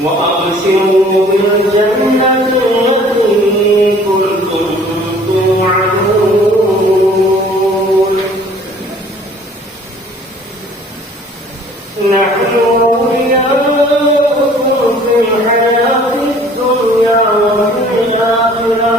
وأبشروا بالجنة التي كنتم توعدون نحن أولياؤكم في الحياة الدنيا وفي الآخرة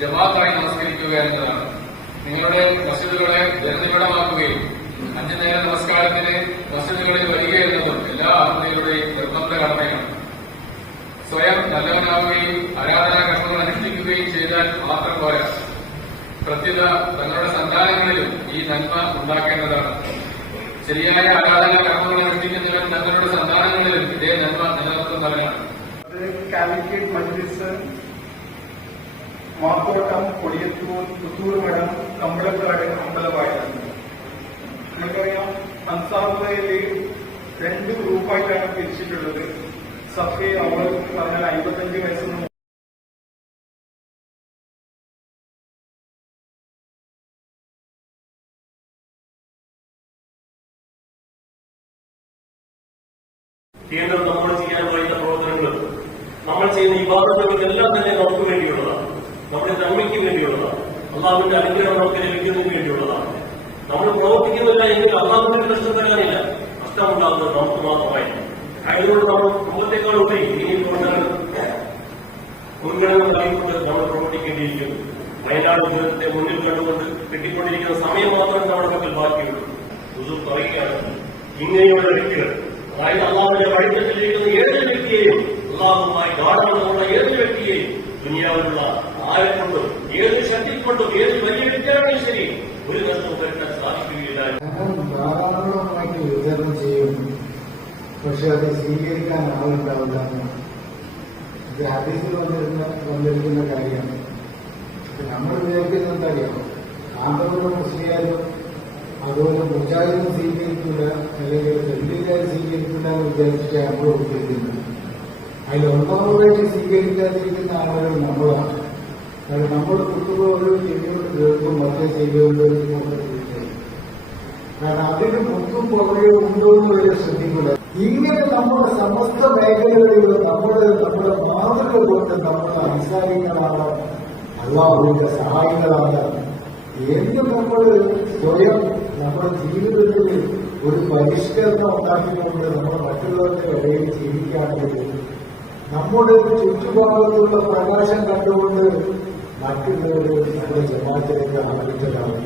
ജമാഅത്തായി നമസ്കരിക്കുക എന്നതാണ്. നിങ്ങളുടെ മസ്ജിദുകളെ ജനനിബിഡമാക്കുകയും 5 നേര നമസ്കാരത്തിന് മസ്ജിദുകളിൽ വരിക എന്നതും എല്ലാ ആത്മീയരുടെയും നിർബന്ധ കടമയാണ്. സ്വയം നല്ലവനാവുകയും ആരാധനാ കർമ്മങ്ങൾ അനുഷ്ഠിക്കുകയും ചെയ്താൽ മാത്രം പോരാ, പ്രത്യുത തങ്ങളുടെ സന്താനങ്ങളിലും ഈ നന്മ ഉണ്ടാക്കേണ്ടതാണ്. ശരിയായ ആരാധനാ കർമ്മങ്ങൾ അനുഷ്ഠിക്കുന്നവർ തങ്ങളുടെ സന്താനങ്ങളിലും ഇതേ നന്മ നിലനിർത്തുന്നവരാണ്. കാലിക്കറ്റ് മജ്ലിസ്, മാക്കോട്ടം, കൊടിയത്തൂർ, പുത്തൂർ മഠം, കമ്പളക്കാട് അമ്പലവായാണ്. നമുക്കറിയാം, അൻസാറുള്ളയിൽ 2 ഗ്രൂപ്പായിട്ടാണ് തിരിച്ചിട്ടുള്ളത്. സഫേ അവർ പറഞ്ഞാൽ 55 വയസ്സിന് ചെയ്യേണ്ടത് നമ്മൾ ചെയ്യാൻ പറയുന്ന പ്രവർത്തനങ്ങൾ, നമ്മൾ ചെയ്യുന്ന ഇബാദത്തുകൾക്കെല്ലാം തന്നെ നമുക്ക് വേണ്ടിയുള്ളതാണ്, നമ്മുടെ നന്മയ്ക്ക് വേണ്ടിയുള്ളതാണ്, അള്ളാഹുവിന്റെ അനുഗ്രഹം നമുക്ക് ലഭിക്കുന്നതിന് വേണ്ടിയുള്ളതാണ്. നമ്മൾ പ്രവർത്തിക്കുന്നില്ല എങ്കിൽ അള്ളാഹുവിന്റെ പ്രശ്നം തരാനില്ല, നഷ്ടമുണ്ടാകുന്നത് നമുക്ക് മാത്രമായിരിക്കും. അതിനോട് നമ്മൾ കുടുംബത്തെക്കാൾ ഉപരി ഇനി മുൻഗണന നൽകിക്കൊണ്ട് നമ്മൾ പ്രവർത്തിക്കേണ്ടിയിരിക്കുന്നു. വയനാട് ദുരന്തത്തെ മുന്നിൽ കണ്ടുകൊണ്ട് കിട്ടിക്കൊണ്ടിരിക്കുന്ന സമയം മാത്രമേ നമ്മുടെ മക്കൾ ബാക്കിയുള്ളൂ. ഹുസൂർ പറയുകയാണ്, ഇങ്ങനെയുള്ള വ്യക്തികൾ, അതായത് അള്ളാഹുവിന്റെ വഴിതെറ്റിലിരിക്കുന്ന ഏതൊരു വ്യക്തിയെയും, അള്ളാഹുമായി ഗാഠമുള്ള ഏതൊരു വ്യക്തിയെയും ദുനിയാവിലുള്ള ആരെക്കൊണ്ടും ഏതൊരു ശക്തി കൊണ്ടും ഏത് വലിയ വ്യക്തിയാണെങ്കിലും ശരി ഒരു നഷ്ടം വരുത്താൻ സാധിക്കുകയില്ല. ധാരാളമായിട്ട് വിതരണം ചെയ്യും, പക്ഷെ അത് സ്വീകരിക്കാൻ ആളുണ്ടാവില്ല. ഇത് ഹദീസിൽ വന്നിരിക്കുന്ന കാര്യമാണ്. നമ്മൾ വിചാരിക്കുന്നത് എന്താ അറിയാം, ആന്തരിക മുസ്ലിയാരും അതുപോലെ മുജാഹിദും സ്വീകരിക്കില്ല, അല്ലെങ്കിൽ തെല്ലിക്കാരും സ്വീകരിക്കില്ല എന്ന് വിചാരിച്ചിട്ട് നമ്മൾ ഉദ്ദേശിക്കുന്നത്. അതിൽ ഒന്നാമതായിട്ട് സ്വീകരിക്കാതിരിക്കുന്ന ആളുകൾ നമ്മളാണ്. കാരണം നമ്മൾ കുത്തുപോലും ചെവിയോട് കേൾക്കും, മറ്റേ ചെവിയോട് കാരണം അതിന് മുത്തും പുറകെ ഉണ്ടോ എന്ന് വരെ ശ്രദ്ധിക്കില്ല. ഇങ്ങനെ നമ്മുടെ സമസ്ത മേഖലകളിലും നമ്മുടെ മാതൃക കൊണ്ട് നമ്മുടെ അൻസാരികളാണ്, അള്ളാഹുവിന്റെ സഹായികളാണ് എന്ന് നമ്മൾ സ്വയം നമ്മുടെ ജീവിതത്തിൽ ഒരു പരിഷ്കരണം ഉണ്ടാക്കിക്കൊണ്ട് നമ്മൾ മറ്റുള്ളവരുടെ ഇടയിൽ ജീവിക്കുകയാണെങ്കിൽ നമ്മുടെ ചുറ്റുപാടത്തുള്ള പ്രകാശം കണ്ടുകൊണ്ട് മറ്റുള്ളവർ നമ്മുടെ ജമാഅത്തിലേക്ക് ആഗ്രഹിച്ചതാണ്.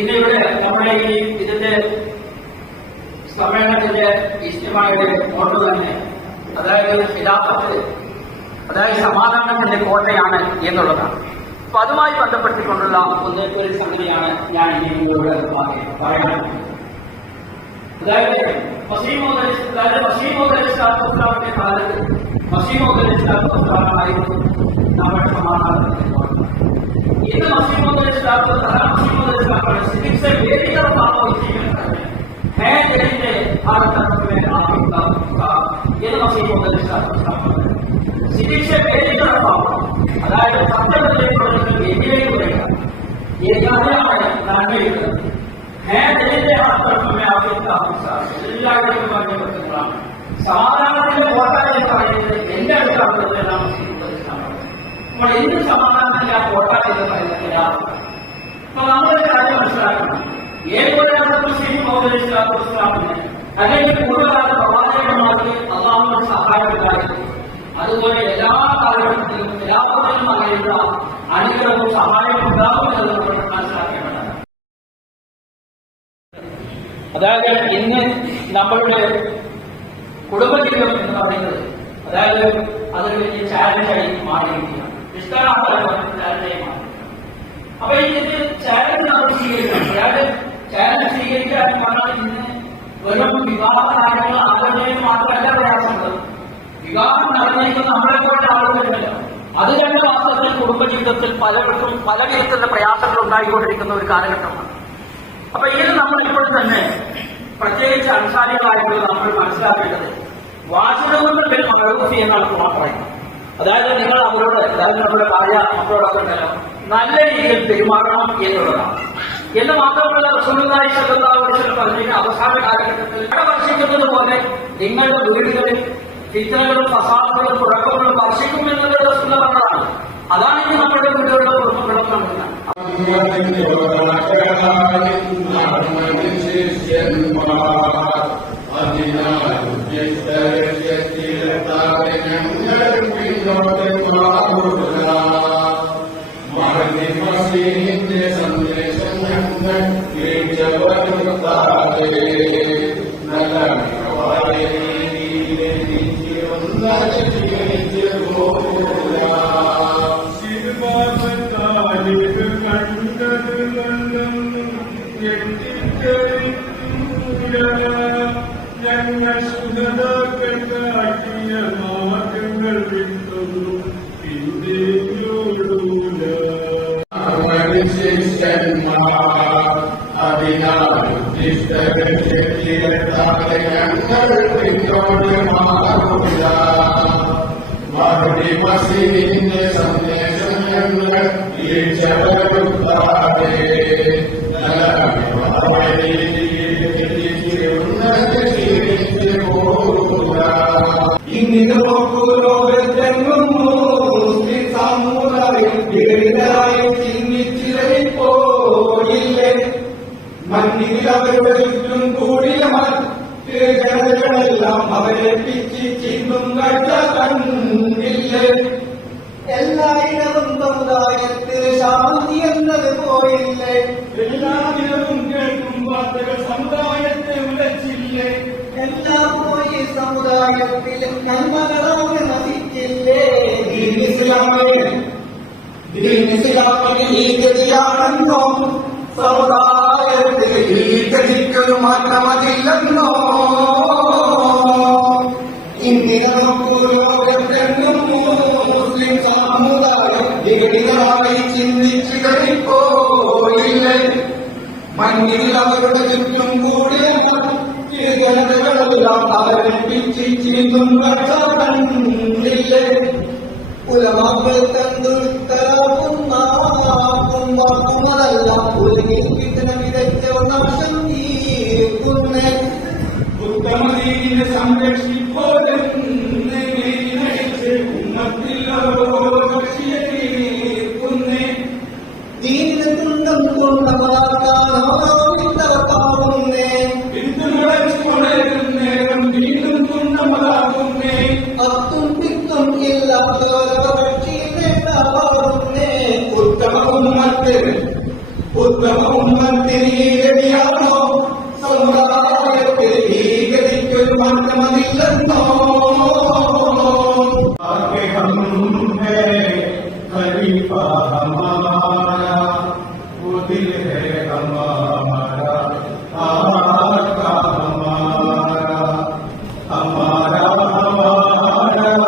ഇന്നിവിടെ നമ്മുടെ ഇതിന്റെ സമ്മേളനത്തിന്റെ ഇഷ്ടമായുടെ ഫോട്ടോ തന്നെ, അതായത് ഖിലാഫത്ത്, അതായത് സമാധാനത്തിന്റെ കോട്ടയാണ് എന്നുള്ളതാണ്. അപ്പൊ അതുമായി ബന്ധപ്പെട്ടിക്കൊണ്ടുള്ള ഒരു സംഗതിയാണ് ഞാൻ ഇനി നിങ്ങളോട് പറയാൻ. അതായത് മസീമോദ് അലൈഹിസ്സലാമിന്റെ കാലത്ത് മസീമോദ് അലൈഹിസ്സലാമായിരുന്നു നമ്മുടെ സമാധാനത്തിന്റെ കോട്ട. ഇന്ന് मसीह से मेरी तरफ आपको इसी में है जैसे हर तरफ में आपका ये मसीह सिटी से मेरी तरफ आओ, अदायद सत्तर ये है जैसे हर तरफ में आपका സമാധാനത്തിന്റെ കോട്ട എന്റെ അടുത്താണ് നമ്മൾ എന്ത് സമാധാനത്തിന്റെ ആ കോട്ട എന്ന് പറയുന്നില്ല. അപ്പൊ നമ്മളൊരു കാര്യം മനസ്സിലാക്കണം, ഏതൊരാളും അല്ലെങ്കിൽ കൂടുതലായ പ്രവാചകന്മാർക്ക് അള്ളാഹുവിന്റെ സഹായം ഉണ്ടായിരുന്നു. അതുപോലെ എല്ലാ കാലഘട്ടത്തിലും എല്ലാവരിലും അങ്ങനെയുള്ള അനുഗ്രഹവും സഹായവും ഉണ്ടാകുമെന്ന് നമ്മൾ മനസ്സിലാക്കേണ്ടതാണ്. അതായത് ഇന്ന് നമ്മളുടെ കുടുംബജീവിതം എന്ന് പറയുന്നത്, അതായത് അതൊരു വലിയ ചാലഞ്ചായി മാറിയിരിക്കുകയാണ്. ചാലഞ്ചായി മാറി. അപ്പൊ ഇത് ചാലഞ്ച് നമ്മൾ സ്വീകരിക്കണം. അതായത് ചാലഞ്ച് സ്വീകരിക്കാൻ പറഞ്ഞാൽ ഇന്ന് വെറും വിവാഹ കാര്യങ്ങൾ ആഗ്രഹം മാത്രമല്ല പ്രയാസമുള്ളത്. വിവാഹം നടന്നിരിക്കുന്ന നമ്മളെ പോലെ ആളുകളുണ്ടല്ലോ, അത് 2 മാസത്തിൽ കുടുംബജീവിതത്തിൽ പലർക്കും പല വിധത്തിലുള്ള പ്രയാസങ്ങൾ ഉണ്ടായിക്കൊണ്ടിരിക്കുന്ന ഒരു കാലഘട്ടമാണ്. അപ്പൊ ഇത് നമ്മൾ ഇപ്പോൾ തന്നെ പ്രത്യേകിച്ച് അൻസാരികളായിട്ടുള്ള നമ്മൾ മനസ്സിലാക്കേണ്ടത് വാചകങ്ങളുടെ മഴൂഫി എന്നാണ് പറയുന്നത്. അതായത് നിങ്ങൾ അവരോട്, അതായത് നമ്മുടെ ഭാര്യ മക്കളോടൊക്കെ ഉണ്ടല്ലോ, നല്ല രീതിയിൽ പെരുമാറണം എന്നുള്ളതാണ്. എന്ന് മാത്രമല്ല റസൂലുള്ളാഹി സ്വല്ലല്ലാഹു അലൈഹി വസല്ലം പറഞ്ഞ അവസാന കാലഘട്ടത്തിൽ വർഷിക്കുന്നത് പോലെ നിങ്ങളുടെ വീടുകളിൽ ഫിത്നകളും ഫസാദുകളും കുഴപ്പങ്ങളും വർഷിക്കും എന്നുള്ളത് റസൂലുള്ളാഹി പറഞ്ഞതാണ്. അതാണ് ഇനി നമ്മുടെ വീടുകളുടെ കുടുംബങ്ങളും നടക്കുന്നത്. ഞങ്ങൾ സുഗതകൾ കാട്ടിയ മാർഗങ്ങൾ വിട്ടൊന്നും പിന്തിരിഞ്ഞോടൂല. മസീഹിന്റെ സന്ദേശം ഞങ്ങൾ ഇങ്ങനെ ലോകത്തെങ്ങും മുസ്ലിം സമുദായം ചിന്നിച്ചിറങ്ങിപ്പോയില്ലേ. മണ്ണിൽ അവരുടെ ചുറ്റും കൂടിയ മറ്റ് ജനതകളെല്ലാം അവരെ പിച്ചി ചിന്തും കാഴ്ച കണ്ടില്ലേ. എല്ലായിടവും സമുദായത്തിൽ ശാന്തി എന്നത് പോയില്ലേ. എല്ലായിടവും കേൾക്കും വാർത്തകൾ സമുദായത്തെ ഉലച്ചില്ലേ. എല്ലാം പോയി സമുദായത്തിൽ നന്മകളാണ് നശിച്ചില്ലേ. ഇസ്ലാമിന് ഈ ഗതിയാണെന്നോ സമുദായത്തിൽ ഈ ഗതിക്കൊരു മാറ്റമതില്ലെന്നോ. ഇന്ത്യ ലോകത്തെങ്ങും മുസ്ലിം സമുദായം വിഘടിതമായി ചിന്തിച്ചിടറിപ്പോയില്ലേ. മണ്ണിൽ അവരുടെ ചുറ്റും കൂടിയ ജനതകളെല്ലാം അവരെ പിച്ചി ചീന്തും കണ്ടില്ലേ. ഉലമാക്കൾ കണ്ടുത്തരവുന്നതെല്ലാം ഉലകിൽ വിതച്ച നാശം തീർക്കുന്നേ. ഉത്തമദീനെ സംരക്ഷിപ്പോലെന്ന് ഉമ്മത്തിൽ രക്ഷിയെ തീർക്കുന്നേ. ദീനിനെ തുണ്ടം കൊണ്ടമാക്കാവുന്നേ. പിന്തുണച്ചുകൊണ്ടിരുന്നേരം വീണ്ടും തുണ്ടമാകുന്നേ. അത്തും പിത്തും ഇല്ലാത്തവരുന്നേ. ഉത്തമ ഉമ്മത്തിന് ഈ ഗതിയാണോ സമുദായത്തിൽ ഈ ഗതിക്കൊരു മാറ്റമതില്ലെന്നോ. खलीफा हमारा वो दिल है हमारा आका हमारा हमारा हमारा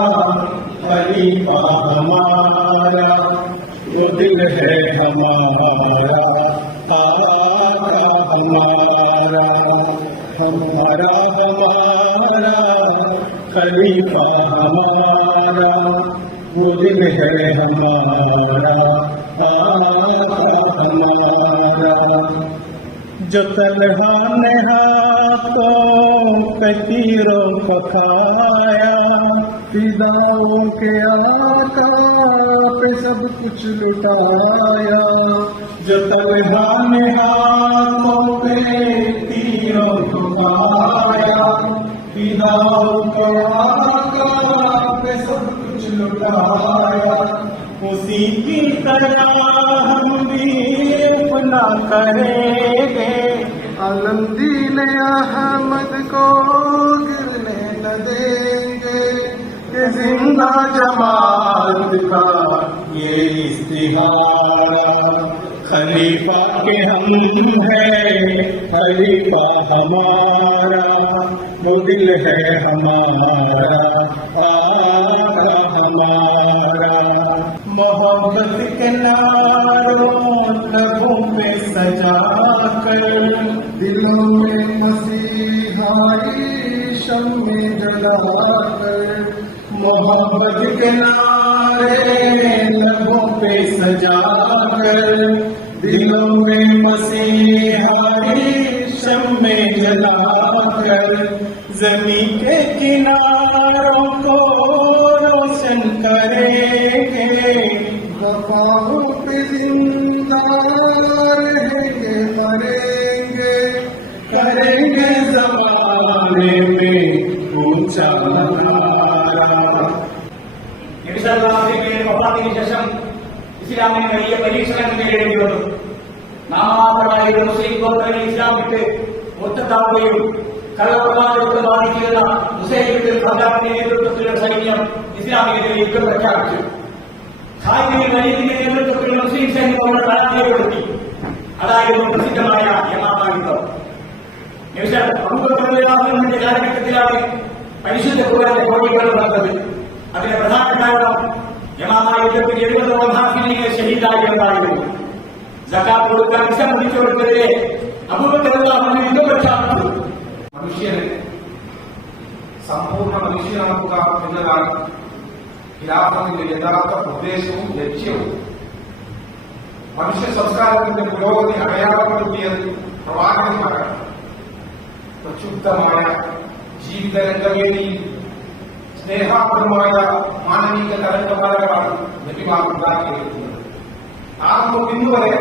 खलीफा हमारा वो दिल है हमारा आका हमारा हमारा हमारा खलीफा हमारा वो दिल है हमारा हमारा. जो तन्हा हाथों फकीरों को खाया फिदाओं के आका पे सब कुछ लुटाया. जो तन्हा हाथों पे तीरों को खाया फिदाओं के आका पे सब लुटाया. उसी की तरह हम भी अपना करेंगे. आलमदीन अहमद को गिरने न देंगे. जिंदा जमात का ये इस्तिहारा, खलीफा के हम हैं, खलीफा हमारा, वो दिल है हमारा, आका हमारा। मोहब्बत के नारों लबों पे सजा कर, दिलों में मसीहाई शम्मे जला कर, मोहब्बत के नारे लबों पे सजा कर, दिलों में मसीहाई शम्मे जला कर, ज़मीं के किनारों को रोशन करेंगे, वफाओं पे जिंदा रहेंगे, मरेंगे, करेंगे ज़माने में ऊंचा नारा। വഫാത്തിന് ശേഷം ഇസ്ലാമിന് വലിയ പരീക്ഷണങ്ങൾ നേരിടേണ്ടി വന്നു. നാമാത്രമായ മുസ്ലിം ഗോത്രങ്ങൾ ഇസ്ലാം വിട്ട് മുർത്തദ്ദാവുകയും കള്ളപ്രവാചകത്തെ ബാധിക്കുന്ന മുസൈലിന്റെ ഖദ്ദാഫിന്റെ നേതൃത്വത്തിലുള്ള സൈന്യം ഇസ്ലാമിനെതിരെ യുദ്ധം പ്രഖ്യാപിച്ചു. ഖാലിദിന്റെ വലീദിന്റെ നേതൃത്വത്തിലുള്ള മുസ്ലിം സൈന്യം അവരെ പരാജയപ്പെടുത്തി. അതായിരുന്നു പ്രസിദ്ധമായ യമാമ യുദ്ധം. അബൂബക്കറിന്റെ കാലഘട്ടത്തിലാണ് പരിശുദ്ധ ഖുർആന്റെ കോടികൾ നടന്നത്. അതിന്റെ പ്രധാന കാരണം യമാമ യുദ്ധത്തിൽ 70 മുഹാഫിനീങ്ങൾ ഷഹീദായിരുന്നതായിരുന്നു. സകാത്ത് കൊടുക്കാൻ വിസമ്മതിച്ചവർക്കെതിരെ അബൂബക്കർ റളിയല്ലാഹു യുദ്ധം പ്രഖ്യാപിച്ചു. മനുഷ്യനെ സമ്പൂർണ്ണ മനുഷ്യനാക്കുക എന്നതാണ് ഖിലാഫത്തിന്റെ യഥാർത്ഥ ഉദ്ദേശവും ലക്ഷ്യവും. മനുഷ്യ സംസ്കാരത്തിന്റെ പുരോഗതി അടയാളപ്പെടുത്തിയത് പ്രവാചകന്മാരാണ്. പ്രക്ഷുബ്ധമായ ജീവിത രംഗവേദിയിൽ സ്നേഹാപരമായ മാനവിക തരംഗമാലകളാണ് നബിമാർ ഉണ്ടാക്കിയിരിക്കുന്നത്. ആരംഭം ഇന്നുവരെ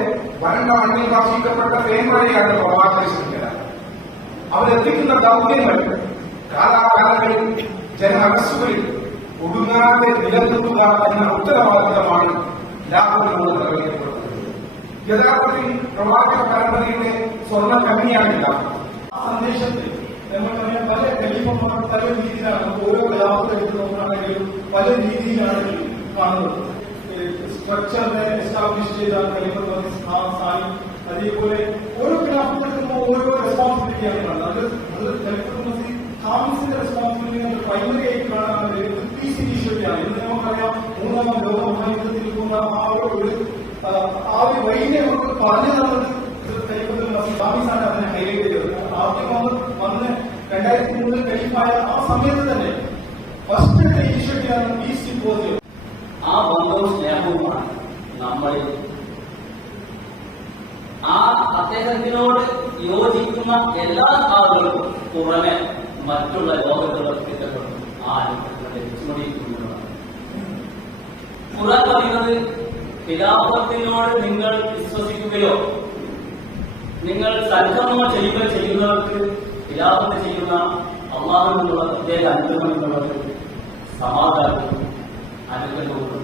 വരണ്ട മണ്ണിൽ ഭക്ഷിക്കപ്പെട്ട തേന്മഴയാണ് പ്രവാചക ശൃംഖല. അവരെത്തിക്കുന്ന ദൗത്യങ്ങൾ കാലാകാലങ്ങളിൽ ജനമനസ്സുകളിൽ ഒടുങ്ങാതെ നിലനിർത്തുക എന്ന ഉത്തരവാദിത്തമാണ് ഖിലാഫത്തിനോട് നിർവഹിക്കപ്പെടുന്നത്. യഥാർത്ഥത്തിൽ പ്രവാചക പരമ്പരയുടെ സ്വർണ്ണ കമ്മിയാണില്ല. ആ സന്ദേശത്തിൽ നമുക്കറിയാം പല ഖലീഫമാർ പല രീതിയിലാണ് ഓരോ ഖിലാഫത്ത് എടുത്ത് നോക്കുകയാണെങ്കിലും പല രീതിയിലാണെങ്കിലും കാണുന്നത്. സ്ട്രക്ചറിനെ എസ്റ്റാബ്ലിഷ് ചെയ്ത ഖലീഫത്ത് സ്ഥാനം, അതേപോലെ ഓരോ ഖിലാഫത്ത് എടുക്കുമ്പോൾ ഓരോ റെസ്പോൺസിബിലിറ്റിയാണ് കാണുന്നത്. അത് ഖലീഫത്ത് മസീദ് ഖാമിസിന്റെ റെസ്പോൺസിബിലിറ്റി നമ്മൾ പ്രൈമറി ആയിട്ട് കാണാൻ പീസ് ഇനീഷ്യേറ്റീവാണ്. ഇത് നമുക്കറിയാം 3ാം ലോക മഹായുദ്ധത്തിൽ പോകുന്ന ആ ഒരു വൈകിനെ നമുക്ക് പറഞ്ഞു തന്നത് ഖലീഫത്തുൽ മസീദ് ഖാമിസാണ് അതിനെ ഹൈലൈറ്റ് ചെയ്തത്. ആദ്യം വന്ന് 2003 ഖലീഫായ ആ സമയത്ത് തന്നെ ഫസ്റ്റ് ഇനീഷ്യേറ്റീവാണ് പീസ് സിംപോസിയം. ആ ബന്ധവും സ്നേഹവുമാണ് നമ്മളിൽ. ആ അദ്ദേഹത്തിനോട് യോജിക്കുന്ന എല്ലാ ആളുകൾക്കും പുറമെ മറ്റുള്ള ലോകത്തുള്ളവർക്ക് ഇഷ്ടപ്പെടുന്നു. ആ അനുഭവത്തെ ലക്ഷ്യമിരിക്കുന്നതാണ് ഖുർആൻ പറയുന്നത്. ഖിലാഫത്തിനോട് നിങ്ങൾ വിശ്വസിക്കുകയോ നിങ്ങൾ സൽക്കർമ്മം ചെയ്യുന്നവർക്ക് ഖിലാഫത്ത് ചെയ്യുന്ന അള്ളാഹുവിനുള്ള പ്രത്യേക അനുഗ്രഹം എന്നുള്ളത് സമാധാനവും അനുഗ്രഹവും.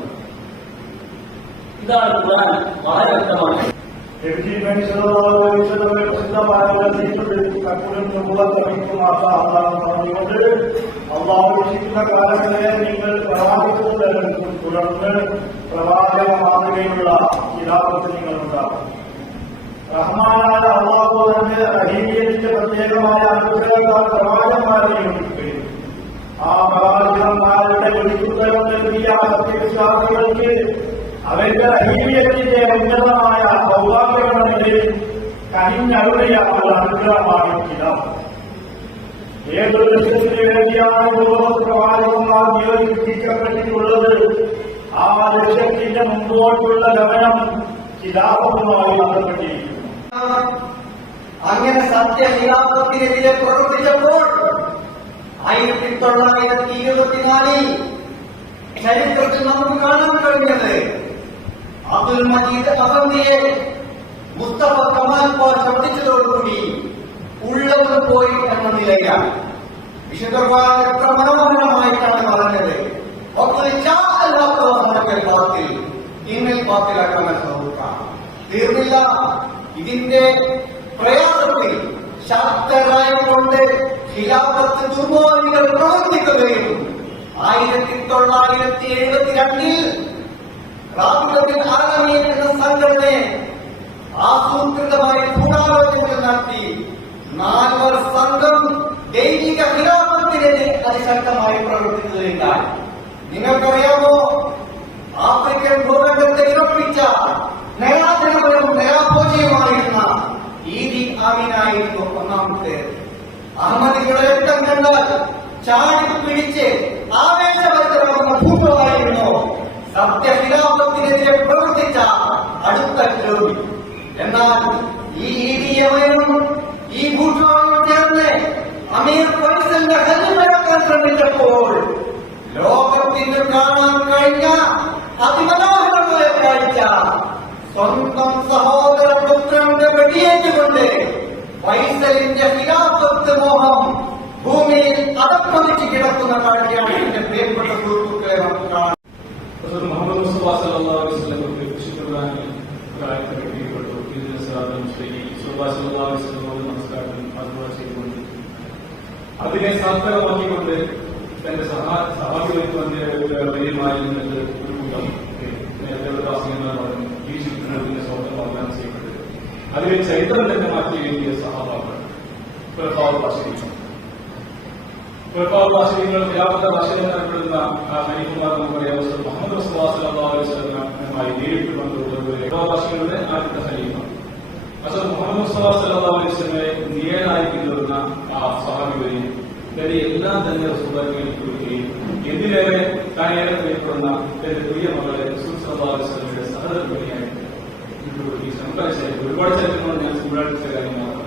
ഇതാണ് ഖുർആൻ വളരെ വ്യക്തമാണ്. അള്ളാഹു രക്ഷിക്കുന്ന കാലങ്ങളെ നിങ്ങൾ പ്രവാചകത്വം തുടർന്ന് പ്രവാചക മാതൃകയുള്ള ഖിലാഫത്ത് നിങ്ങളുണ്ടാകും. റഹ്മാനായ അള്ളാഹു തന്നെ റഹീമിയത്തിന്റെ പ്രത്യേകമായ അനുഗ്രഹത്താൽ പ്രവാചകന്മാരെ നിയോഗിക്കുകയും ആ പ്രവാചകന്മാരുടെ വെളിക്കുത്തരം നൽകിയ സത്യവിശ്വാസികൾക്ക് അവരുടെ റഹീമിയത്തിന്റെ ഉന്നതമായ സൗഭാഗ്യമെന്ന നിലയിൽ കനിഞ്ഞരുളിയ ഒരു അനുഗ്രഹമാണ് ഖിലാഫത്ത്. ഏതൊരു ലക്ഷ്യത്തിന് വേണ്ടിയാണ് പ്രവാചകന്മാർ നിയോഗിക്കപ്പെട്ടിട്ടുള്ളത്, ആ ലക്ഷ്യത്തിന്റെ മുമ്പോട്ടുള്ള ഗമനം ഖിലാഫത്തുമായി ബന്ധപ്പെട്ടിരിക്കുന്നു. അങ്ങനെ സത്യ ഖിലാഫത്തിനെതിരെ പ്രവർത്തിച്ചപ്പോൾ 1924 ചരിത്രത്തിൽ നമുക്ക് കാണാൻ കഴിഞ്ഞത് അബ്ദുൽ മജീദ് അഹമ്മദിയെ മുസ്തഫ കമാൽ പോർ ശബ്ദിച്ചതോടുകൂടി ഉള്ളവർ പോയി എന്ന നിലയിലാണ്. വിശുദ്ധ ഖുർആൻ എത്ര മനോഹരമായിട്ടാണ് പറഞ്ഞത്. തീർന്നില്ല. ഇതിന്റെ പ്രയാസത്തിൽ ശക്തരായിക്കൊണ്ട് ഖിലാഫത്ത് ദുർബോധികൾ പ്രവർത്തിക്കുകയും 1972 റാബിയത്തുൽ ആലമീൻ എന്ന സംഘടനയെ ആസൂത്രിതമായി ഗൂഢാലോചനകൾ നടത്തി 4 സംഘം ദൈവിക ഖിലാഫത്തിനെതിരെ അതിശക്തമായി പ്രവർത്തിക്കുകയുണ്ടായി. നിങ്ങൾക്കറിയാമോ, ആഫ്രിക്കൻ ഭൂഖണ്ഡത്തെ വിറപ്പിച്ച നയാജനപരം നയാഭോജ്യമായിരുന്ന ഈദി ആമീനായിരുന്നു ഒന്നാമത്തെ. അഹമ്മദികളുടെ രക്തം കണ്ടാൽ ചാടിപ്പിടിച്ച് ആവേശഭരിതരാകുന്ന ഭൂതമായിരുന്നു സത്യഖിലാഫത്തിനെതിരെ പ്രവർത്തിച്ച അടുത്ത ദ്രോഹി. എന്നാൽ ഈ ഈദിയമനും ഈ ഭൂഷാവും ചേർന്ന് അമീർ ഫൈസലിന്റെ ഹല്ലിമടക്കാൻ ശ്രമിച്ചപ്പോൾ ലോകത്തിന് കാണാൻ കഴിഞ്ഞ അതിമനോഹരമായ കാഴ്ച, സ്വന്തം സഹോദരപുത്രന്റെ വെടിയേറ്റുകൊണ്ട് ഫൈസലിന്റെ ഖിലാഫത്ത് മോഹം ഭൂമിയിൽ അടപ്പതിച്ച് കിടക്കുന്ന കാഴ്ചയാണ് എന്റെ പ്രിയപ്പെട്ട സുഹൃത്തുക്കളെ നമുക്ക് കാണാൻ. മുഹമ്മദ് മുസ്തഫ സല്ലല്ലാഹു അലൈഹി വസല്ലമയുടെ വിശുദ്ധ കെട്ടിയപ്പെട്ടു. ഇതിന് സല്ലല്ലാഹു അലൈഹി വസല്ലമയുടെ നമസ്കാരം അതുപോലെ ചെയ്തുകൊണ്ട് അതിനെ സാർത്ഥകമാക്കിക്കൊണ്ട് തന്റെ സഹാബികൾക്ക് വലിയമായി ഒരു കൂട്ടം ദേവദാസികന്മാർ പറഞ്ഞു ഈ ശുദ്ധത്തിന്റെ സ്വന്തം വാഗ്ദാനം ചെയ്യപ്പെട്ടത്. അതിനെ ചരിത്രം തന്നെ മാറ്റി എഴുതിയ സഹാബാക്കൾ ഭാഷകൾ ഖിലാഫത്ത് ഭാഷകൾ എന്നറിയപ്പെടുന്ന ഖലീഫുമാർ നമുക്കറിയാം. മുഹമ്മദ് മുസ്തഫ സല്ലല്ലാഹു അലൈഹി വസല്ലമയുമായി നേരിട്ട് ബന്ധമുള്ള ഭാഷകളുടെ ആദ്യത്തെ ഖലീഫ മുഹമ്മദ് മുസ്തഫ സല്ലല്ലാഹു അലൈഹി വസല്ലമയെ നിയനായി പിന്തുടർന്ന ആ സഹാബികളെയും തന്റെ എല്ലാം തന്നെ റസൂലുള്ളാഹിക്ക് കൊടുക്കുകയും എന്തിനേറെ താനേറെ പ്രിയപ്പെടുന്ന തന്റെ പ്രിയ മകളെ റസൂൽ സല്ലല്ലാഹു അലൈഹി വസല്ലമയുടെ സഹധർമ്മിണിയായിട്ട് ഈ സംസാരിച്ചായിട്ട് ഒരുപാട് ചരിത്രങ്ങൾ ഞാൻ ചൂടാട്ടിച്ച കാര്യമാണ്.